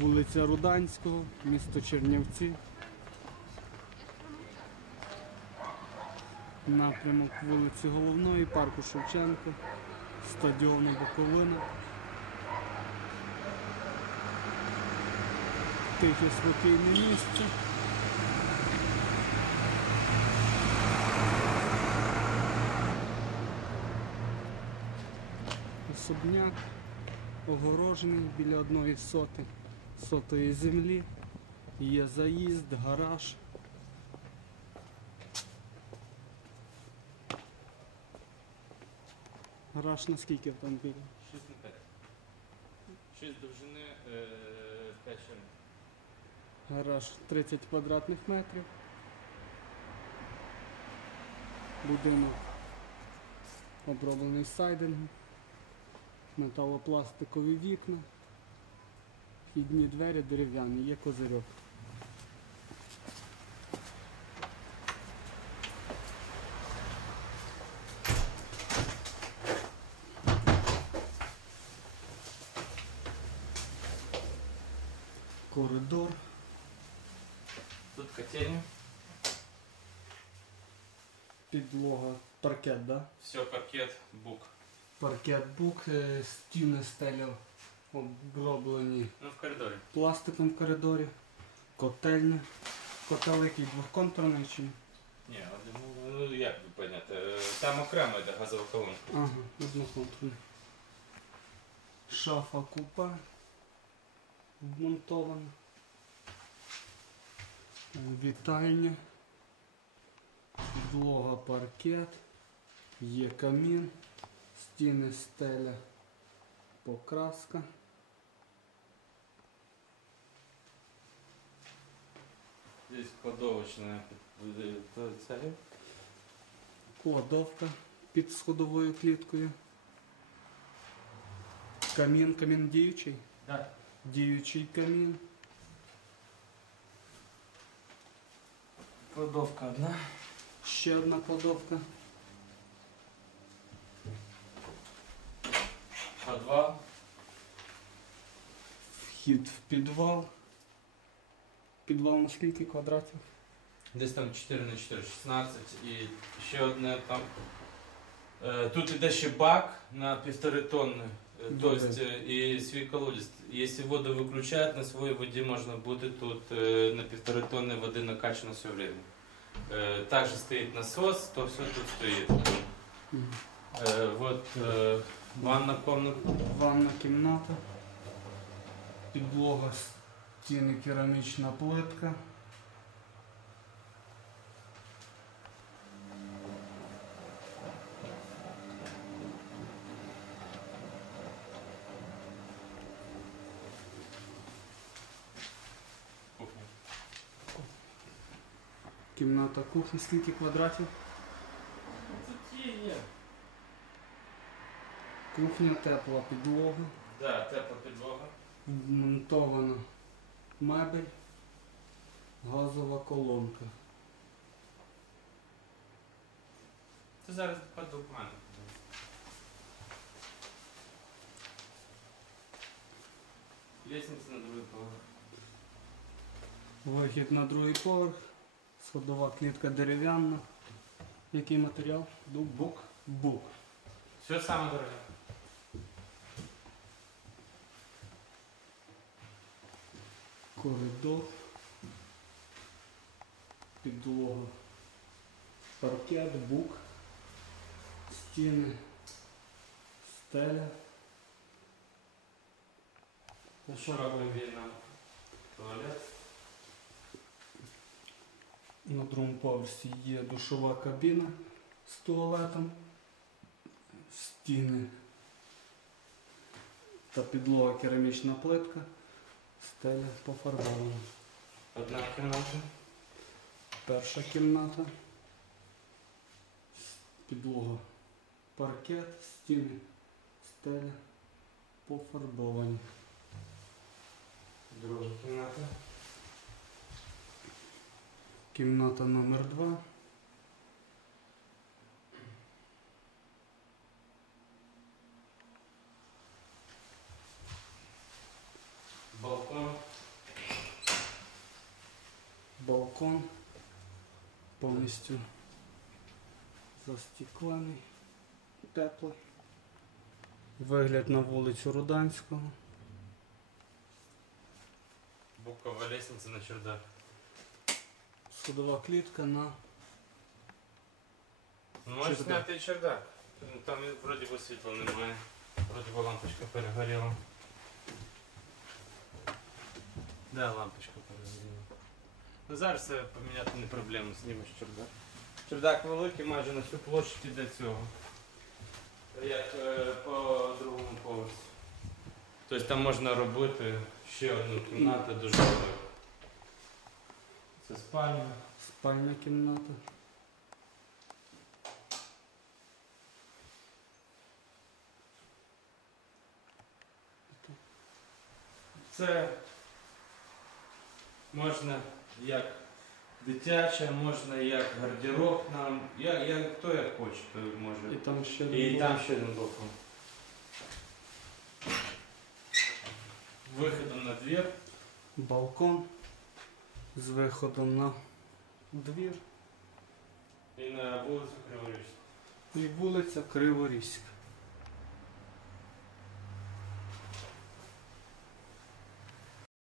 Вулиця Руданського, місто Чернівці. Напрямок вулиці Головної, парку Шевченка, стадіону Буковина. Тихе спокійне місце. Особняк огорожений біля одної соти, сотої землі. Є заїзд, гараж. Гараж на скільки автомобілів? 6 на 5. 6 довжини, 5 ширин. Гараж 30 квадратних метрів. Будинок оброблений сайдингом. Металопластикові вікна. Вхідні двері дерев'яні, є козирьок. Коридор. Тут котельня. Підлога, паркет, да? Все, паркет, бук. Паркет бук, е, стіни стеля оброблені Ну, в коридорі. пластиком в коридорі, котельня. Котел який двохконтурний чи? ні? Ні, ну як би поняти. е, Там окремо йде газова колонка. Ага, одноконтурний. Шафа купа вмонтована. Вітальня. Підлога паркет. Є камін. Стіни стеля. Покраска. Здесь кладовочна під- то це. Кладовка під сходовою кліткою. Камін, камін діючий. Да. Діючий камін. Кладовка одна. Ще одна кладовка. Подвал. Вхід в підвал. Підвал на скільки квадратів? Десь там 4 на 4, 16 і ще одне там. Е, Тут іде ще бак на півтори тонни. Е. Тобто е, і свій колодязь. Якщо воду виключають, на своїй воді можна бути тут е, на півтори тонни води накачано все время. Е, Також стоїть насос, то все тут стоїть. Е, Вот е, ванна комната. Ванна кімната. Підлога, стіни, керамічна плитка. Кухня. Кімната кухні, скільки квадратів? Тут є, є. Кухня тепла підлога. Да, тепла підлога. Вмонтована мебель. Газова колонка. Це зараз по документам. Лестниця на другий поверх. Вихід на другий поверх. Сходова клітка дерев'яна. Який матеріал? Бук. Бук. Все саме дороге. Коридор. Підлога. Паркет, бук. Стіни. Стеля. Широка вільна туалет. На другому поверсі є душова кабіна з туалетом, стіни та підлога керамічна плитка, стеля пофарбована. Одна кімната. Перша кімната, підлога паркет, стіни, стеля пофарбовані. Друга кімната. Кімната номер 2 Балкон. Балкон повністю застеклений, теплий. Вигляд на вулицю Руданського. Букова лестница на чердак. Судова клітка на Можеш Чердак. зняти чердак. Ну, Там і вроді би світла немає. Вроді би лампочка перегоріла. Да, лампочка перегоріла. Ну, зараз це поміняти не проблема, знімеш чердак. Чердак великий, майже на всю площадь іде цього. Як е, по другому поверсі. Тобто там можна робити ще одну кімнату дуже велику. Це спальня. спальня кімната. Це можна як дитяча, можна як гардероб нам, як, як хто як хоче, то може. І там ще один І там ще один балкон. Виходом на двір. балкон з виходом на двір І на вулицю Криворізьку. і вулиця Криворізька.